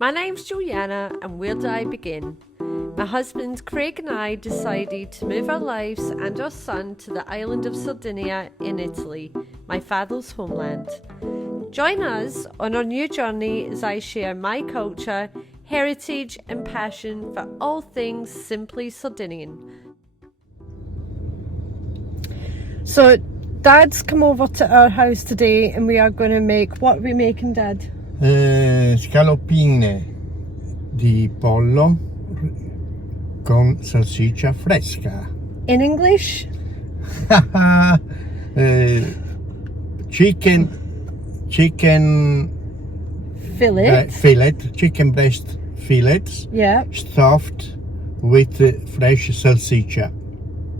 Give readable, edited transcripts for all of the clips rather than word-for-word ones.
My name's Juliana, and where do I begin? My husband Craig and I decided to move our lives and our son to the island of Sardinia in Italy, my father's homeland. Join us on our new journey as I share my culture, heritage and passion for all things Simply Sardinian. So Dad's come over to our house today and we are going to make, what are we making, Dad? Scaloppine di pollo con salsiccia fresca. In English? Chicken Fillet. chicken breast fillets, Yeah. stuffed with fresh salsiccia.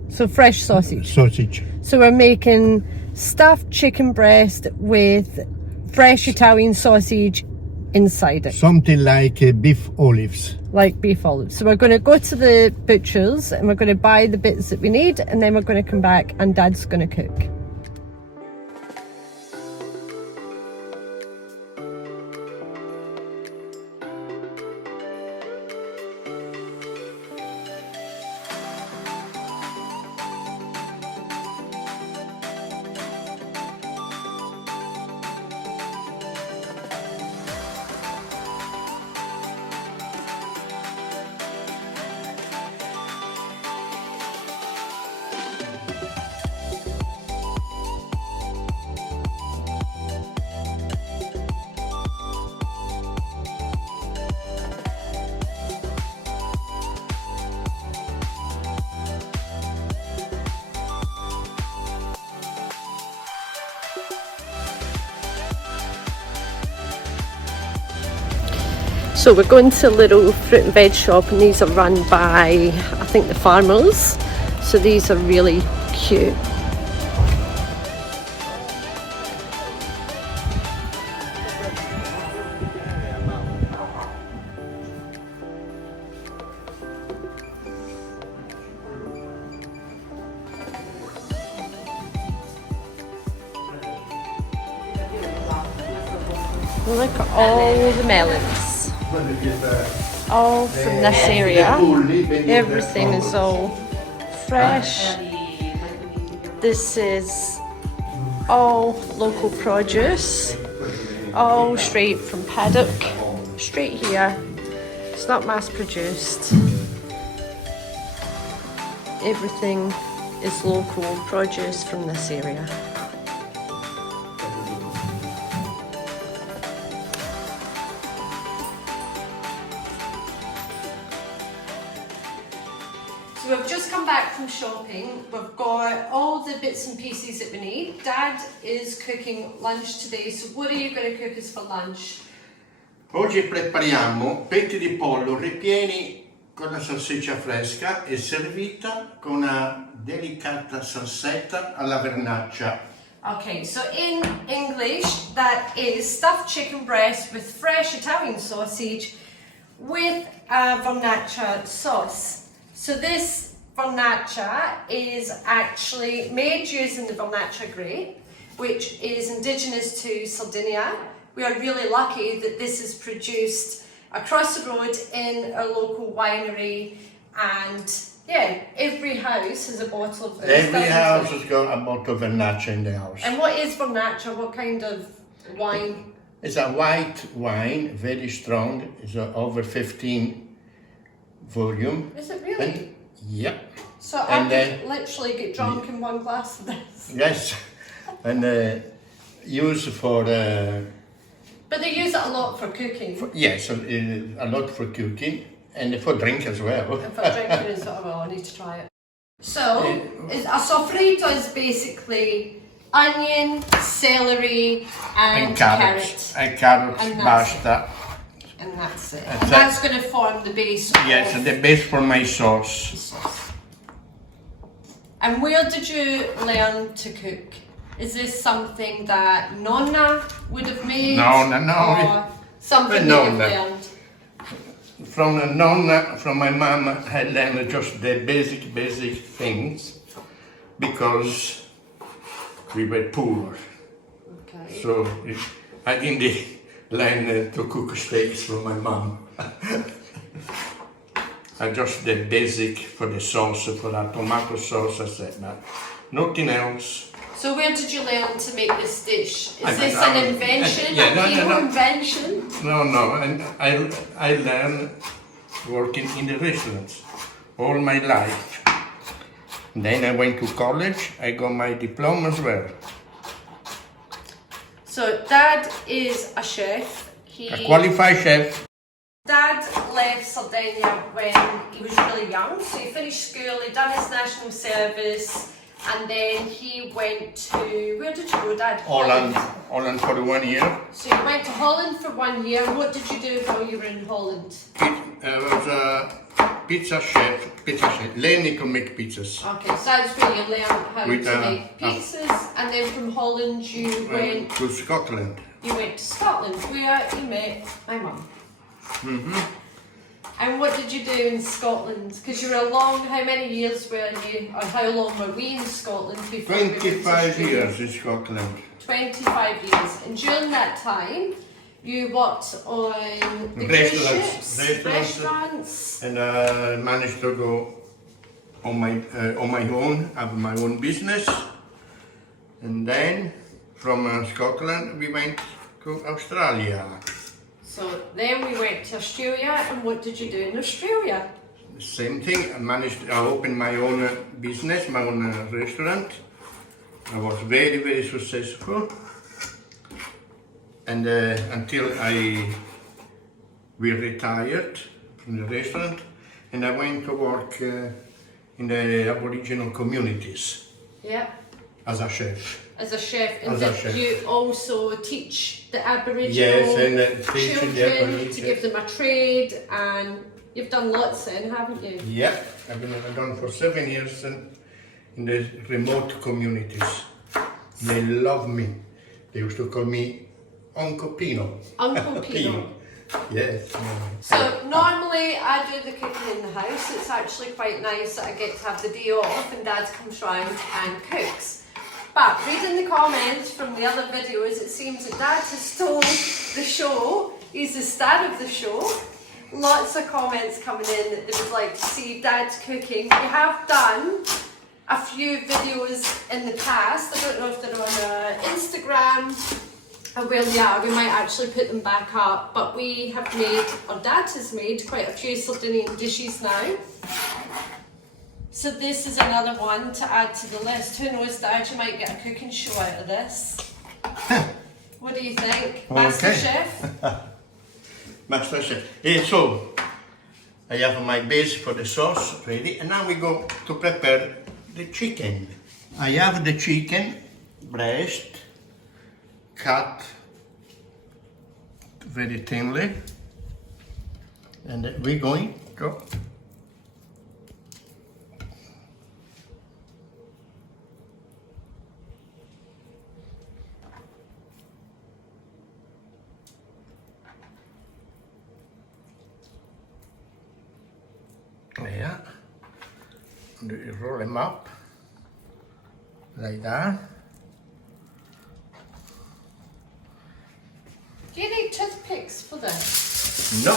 So fresh sausage. Sausage. So we're making stuffed chicken breast with fresh Italian sausage inside it. Something like beef olives. Like beef olives. So we're going to go to the butcher's and we're going to buy the bits that we need, and then we're going to come back and Dad's going to cook. So we're going to a little fruit and veg shop, and these are run by, I think, the farmers. So these are really cute. Look at all the melons. All from this area. Everything is all fresh. This is all local produce, all straight from paddock, straight here. It's not mass produced. Everything is local produce from this area. So we've just come back from shopping. We've got all the bits and pieces that we need. Dad is cooking lunch today, so what are you going to cook us for lunch? Oggi prepariamo petti di pollo ripieni con la salsiccia fresca e servita con una delicata salsetta alla vernaccia. Okay, so in English, that is stuffed chicken breast with fresh Italian sausage with a vernaccia sauce. So this vernaccia is actually made using the vernaccia grape, which is indigenous to Sardinia. We are really lucky that this is produced across the road in our local winery, and yeah, every house has a bottle of this. Every house has got a bottle of vernaccia in the house. And what is vernaccia? What kind of wine? It's a white wine, very strong. It's over 15 volume. Is it really? And, yeah. So I could literally get drunk in one glass of this. Yes, and used for. But they use it a lot for cooking. Yes, a lot for cooking and for drink as well. And for drinking as well, I need to try it. So, a sofrito is basically onion, celery, and carrot. And carrots, And pasta. And that's it. And that's going to form the base. Yes, of the base for my sauce. the sauce. And where did you learn to cook? Is this something that Nonna would have made? No. Or something that you've learned? From a nonna, from my mom, I learned just the basic things because we were poor. Okay. So in the learned to cook steaks from my mom. I just the basic for the sauce, for the tomato sauce, I said, but nothing else. So where did you learn to make this dish? Is I- this I- an invention? yeah, no, a PINO no. invention? No, and I learned working in the restaurants all my life. Then I went to college, I got my diploma as well. So Dad is a chef. A qualified chef. Dad left Sardinia when he was really young, so he finished school, he done his national service, and then he went to, where did you go, Dad? Holland for 1 year. So you went to Holland for 1 year. What did you do while you were in Holland? I was a pizza chef, learning to make pizzas. Okay, so that's where you learned how With, to make pizzas, and then from Holland you went To Scotland. to Scotland, where you met my mum. And what did you do in Scotland? Because you were how many years were you, or how long were we in Scotland before we went to 25 Australia? years in Scotland. 25 years. And during that time, you worked on the cruise ships, restaurants. And I managed to go on my own, have my own business. And then from Scotland we went to Australia. So then we went to Australia, and what did you do in Australia? Same thing, I opened my own business, my own restaurant. I was very, very successful. And until we retired from the restaurant, and I went to work in the Aboriginal communities. Yeah. As a chef. As a chef, and As a did chef. you also teach the Aboriginal Yes, and teaching the children Aboriginal, to give them a trade, and you've done lots then, haven't you? Yeah, I've done for 7 years in the remote communities. They love me. They used to call me Uncle Pino. Uncle Pino. Yes. So normally I do the cooking in the house. It's actually quite nice that I get to have the day off and Dad comes round and cooks. But reading the comments from the other videos, it seems that Dad has stole the show. He's the star of the show. Lots of comments coming in that they would like to see Dad's cooking. We have done a few videos in the past. I don't know if they're on Instagram or where they are. We might actually put them back up. But we have made, or Dad has made, quite a few Sardinian dishes now. So this is another one to add to the list. Who knows, Dad, you might get a cooking show out of this. What do you think? Master Chef? Master Chef. So, I have my base for the sauce ready, and now we go to prepare the chicken. I have the chicken breast cut very thinly, and we're going to roll them up like that. Do you need toothpicks for this? No.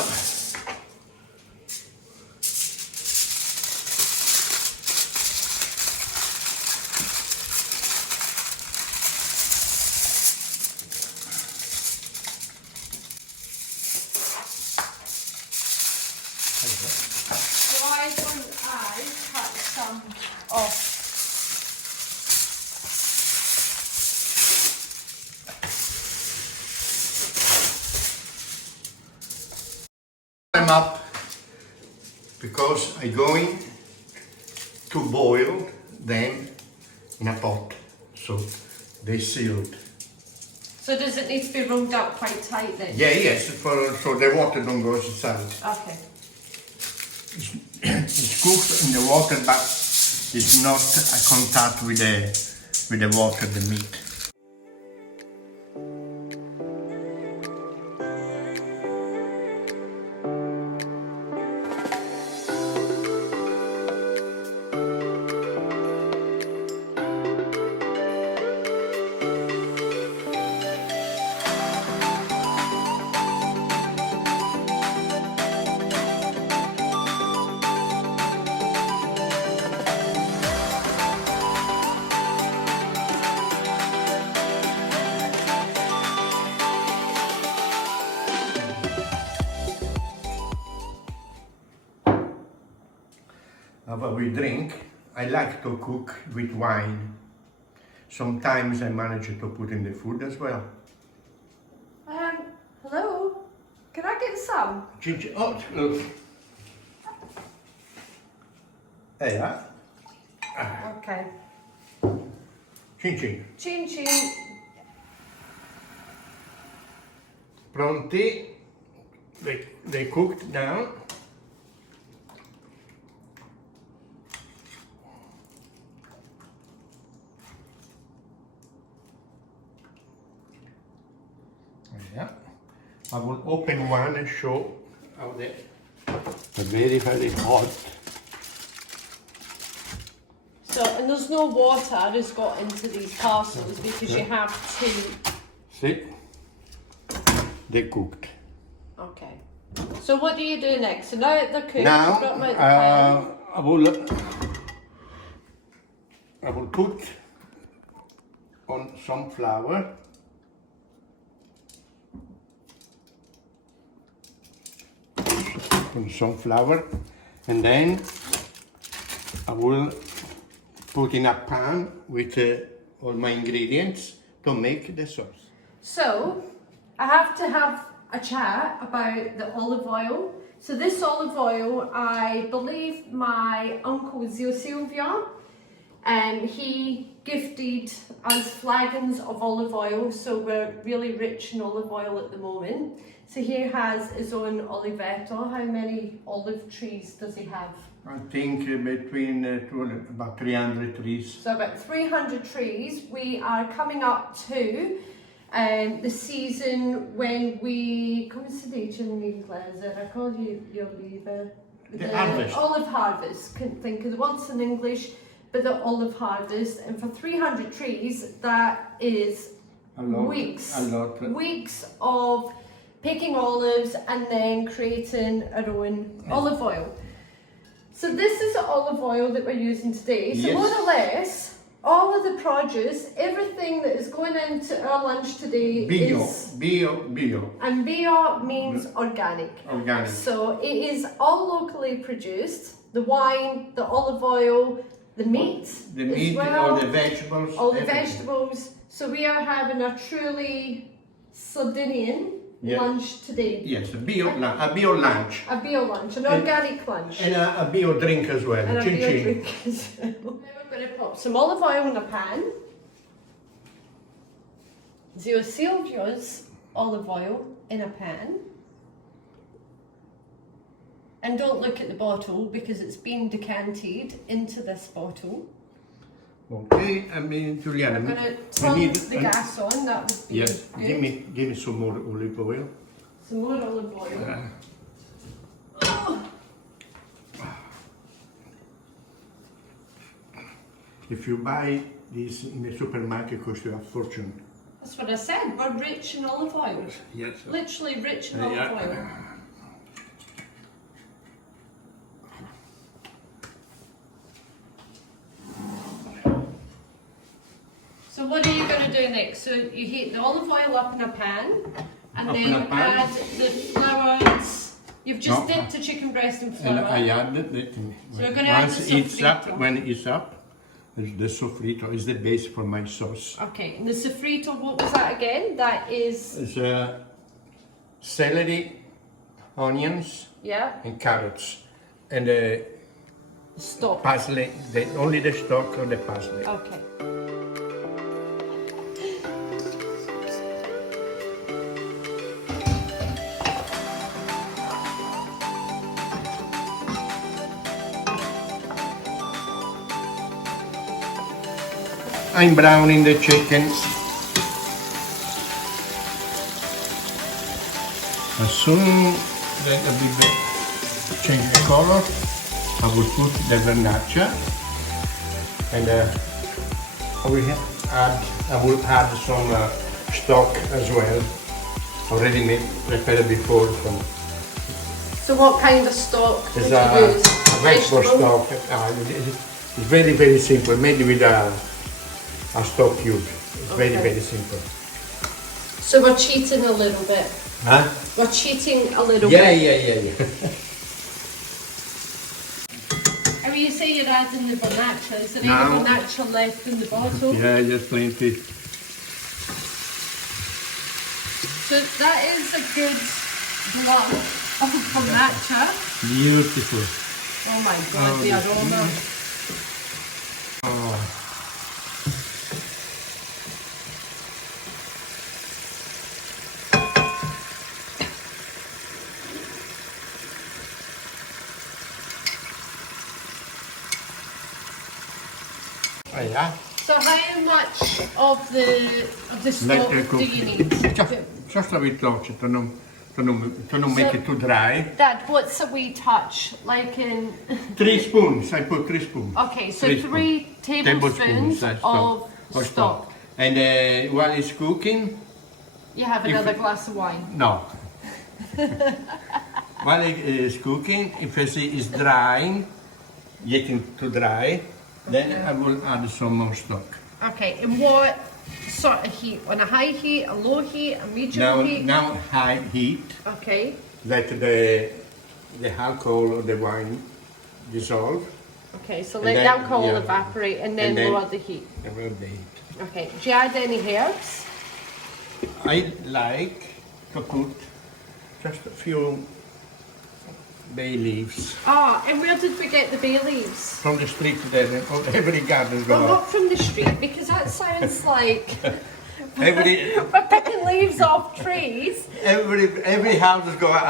Why don't I cut some off? Them up because I'm going to boil them in a pot, so they sealed. So does it need to be rolled up quite tight then? Yeah, yes, so the water don't go inside. Okay. It's cooked in the water, but it's not a contact with the water, the meat. we drink, I like to cook with wine. Sometimes I manage to put in the food as well. Hello? Can I get some? Ginger, oh, look. There you are. Okay. Chin chin. Chin chin. Pronti. They cooked now. Yeah. I will open one and show how they're very, very hot. So, and there's no water has got into these parcels because you have to... See? They cooked. Okay. So what do you do next? So now that they're cooked, Now, you've got them out the pan. I will put on some flour. Some flour, and then I will put in a pan with all my ingredients to make the sauce. So I have to have a chat about the olive oil. So this olive oil, I believe my uncle Zio Silvia, he gifted us flagons of olive oil, so we're really rich in olive oil at the moment. So he has his own oliveto. How many olive trees does he have? I think between about 300 trees. So about 300 trees. We are coming up to the season when we... Come si dice in inglese? Raccogli gli olive. The harvest. Olive harvest. Couldn't think of the words in English, but the olive harvest. And for 300 trees, that is weeks. A lot. Weeks of picking olives and then creating our own olive oil. So this is the olive oil that we're using today. So yes. more or less, all of the produce, everything that is going into our lunch today is... Bio. And bio means organic. Organic. So it is all locally produced. The wine, the olive oil, the meat as well, all the vegetables. all the everything. vegetables. So we are having a truly Sardinian lunch today. Yes, a bio lunch. A bio lunch, an organic lunch. And a bio drink as well. And a Chin bio chin. drink as well. Now we're going to pop some olive oil in a pan. Zio Silvio's olive oil in a pan. And don't look at the bottle because it's been decanted into this bottle. Okay, I mean, Juliana, I'm going to turn the gas on, that would be yes, good. give me some more olive oil. Some more olive oil. Oh. If you buy this in the supermarket, it costs you a fortune. That's what I said, we're rich in olive oil. Yes. Literally rich in olive oil. So what are you going to do next? So you heat the olive oil up in a pan and then add the flours. You've just dipped the chicken breast in flour. And I added it. So you're going to add the sofrito. When it's up, the sofrito is the base for my sauce. Okay, and the sofrito, what was that again? That is... It's celery, onions, and carrots. And stock. Parsley, only the stock or the parsley. Okay. I'm browning the chicken. As soon as it change the color, I will put the vernaccia, and I will add some stock as well, already prepared before. So what kind of stock would It's you use? a vegetable stock. It's very, very simple, made with a stock cube. It's very, very simple. So we're cheating a little bit. Huh? We're cheating a little Yeah. bit. How you say say you're adding the vernacular. Is there No. any vernacular left in the bottle? Yeah, just plenty. So that is a good block of vernacular. Beautiful. Oh my god, the aroma. Oh. Oh, yeah. So how much of the stock do you need? Just a bit touch to not make it too dry. Dad, what's a wee touch? Like in... 3 spoons, I put 3 spoons. Okay, so 3 3 tablespoons that's of stock. And while it's cooking, You have another glass of wine. no. While it is cooking, if I see it's drying, getting too dry, then I will add some more stock. Okay, and what sort of heat? On a high heat, a low heat, a medium heat? Now high heat, Okay, let the alcohol of the wine dissolve. okay, so And let the then, alcohol yeah. evaporate and then, And then- lower the heat. Around the heat. Okay, do you add any herbs? I like to put just a few bay leaves Ah, and where did we get the bay leaves? from the street there. Every garden Well, go not from the street, because that sounds like every we're picking leaves off trees. every house has got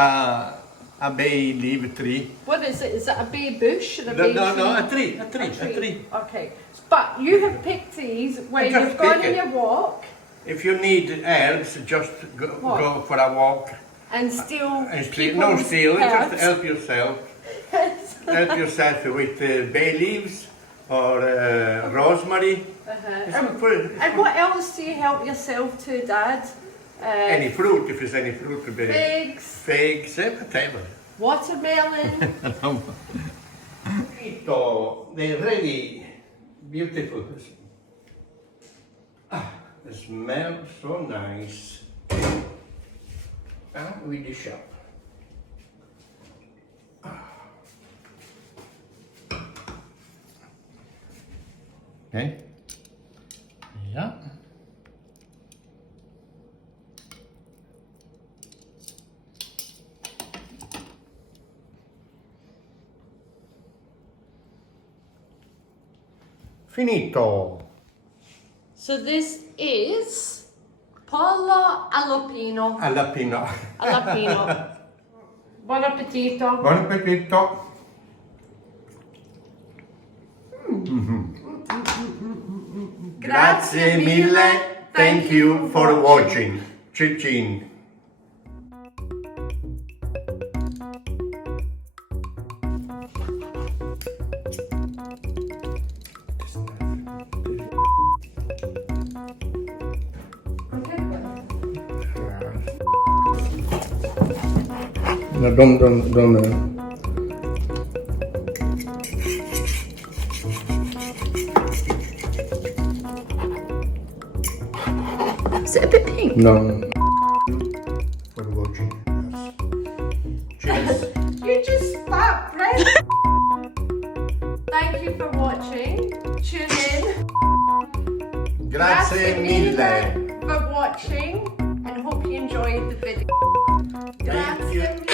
a bay leaf tree. What is it? Is it a bay bush or a No, bay no, tree? no, a tree. Okay, but you have picked these when just you've gone pick on it. your walk If you need herbs, just What? go for a walk and steal and steal. No people's steal, just herbs. help yourself. Help yourself with bay leaves or rosemary. And what else do you help yourself to, Dad? Any fruit, if there's any fruit to be. Figs, Figs, whatever. watermelon. So they're really beautiful. They smell so nice. Now we dish up. Okay. Yeah. Finito. So this is pollo all'opino. Alla pino. All'opino. Buon appetito. Buon appetito. Grazie mille. Thank you for watching. Chin. No, don't. Is it a bit pink? No. For watching. Cheers. You just spat bread. Thank you for watching. Tune in. Grazie mille. for watching and hope you enjoyed the video. Thank you.